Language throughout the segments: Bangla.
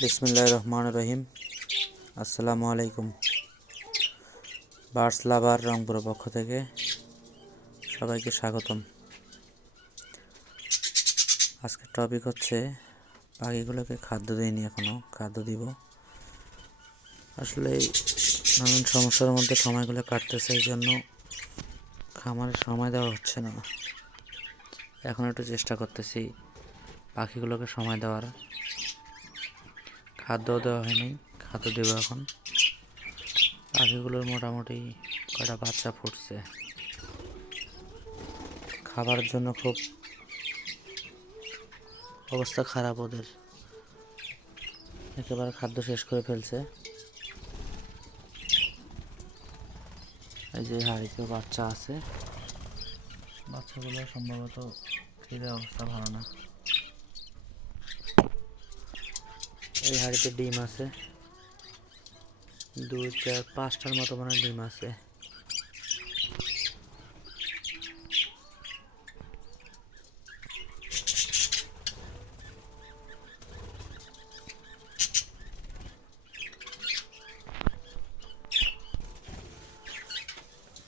বিসমিল্লাহির রহমানির রহিম। আসসালামু আলাইকুম। বার্ডস লাভার রংপুরের পক্ষ থেকে সবাইকে স্বাগতম। আজকের টপিক হচ্ছে পাখিগুলোকে খাদ্য দিইনি, এখনও খাদ্য দিব। আসলে নানান সমস্যার মধ্যে সময়গুলো কাটতেছে, এই জন্য খামারে সময় দেওয়া হচ্ছে না। এখন একটু চেষ্টা করতেছি পাখিগুলোকে সময় দেওয়ার। খাদ্য দেওয়া হয়নি, খাদ্য দেবো এখন। পাখিগুলোর মোটামুটি কয়টা বাচ্চা ফুটছে, খাবারের জন্য খুব অবস্থা খারাপ ওদের, একেবারে খাদ্য শেষ করে ফেলছে। এই যে হাঁড়িতেও বাচ্চা আছে, বাচ্চাগুলো সম্ভবত খিদে অবস্থা ভালো না। এই হাঁড়িতে ডিম আছে 2, 4, 5টার মতো মানে ডিম আছে।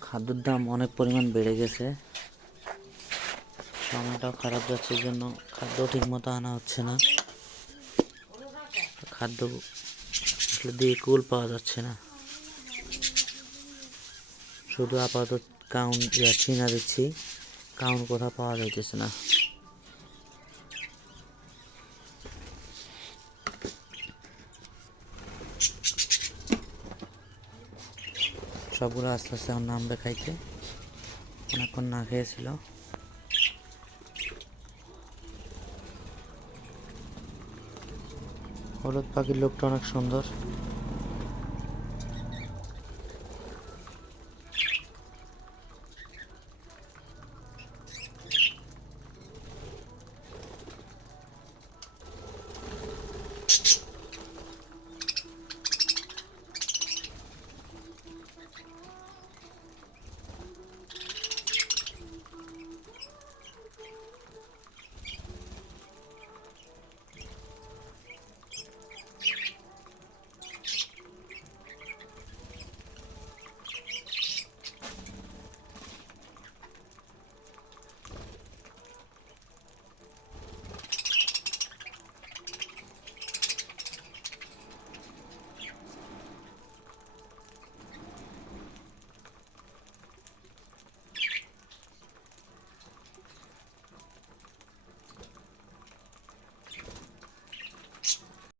খাদ্যের দাম অনেক পরিমাণ বেড়ে গেছে, সময়টাও খারাপ যাচ্ছে, এই জন্য খাদ্য ঠিক মতো আনা হচ্ছে না। খাদ্য আসলে দিয়ে কুল পাওয়া যাচ্ছে না, শুধু আপাতত চিনা দিচ্ছি, কাউন কোথাও পাওয়া যাইতেছে না। সবগুলো আস্তে আস্তে এখন নামবে খাইতে, অনেকক্ষণ না খেয়েছিল। হলুদ পাখির লোকটা অনেক সুন্দর।